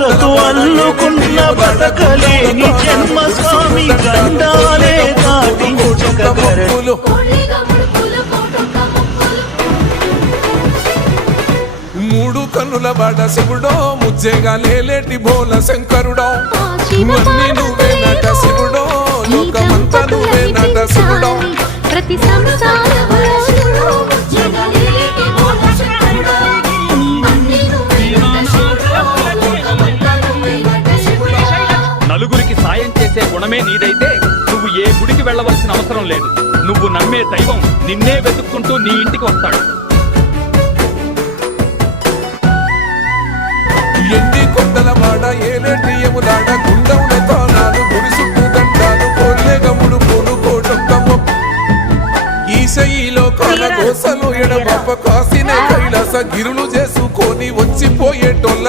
పూలతో అల్లుకున్న బతకలేని జన్మ స్వామి గండాలే దాటించగలరు. మూడు కన్నుల బాట శివుడో ముజ్జేగా లేలేటి బోల శంకరుడో అన్నీ నువ్వే నట శివుడో లోకమంతా నువ్వే నట శివుడో ప్రతి సంసారంలో నలుగురికి సాయం చేసే గుణమే నీదైతే నువ్వు ఏ గుడికి వెళ్ళవలసిన అవసరం లేదు. నువ్వు నమ్మే దైవం నిన్నే వెతుక్కుంటూ నీ ఇంటికి వస్తాడు. ఎన్ని కొండల వాడ ఏలేటి యములాడ గుండముల తాళాలు గుడి చుట్టూ దండాలు కోల్లే గమ్ముడు పూలు కోటొక్కమ్మ ఈశయిలో కాల గోసలు ఎడమప్ప కాసిన కైలాస గిరులు చేసుకొని వచ్చిపోయేటోళ్ళ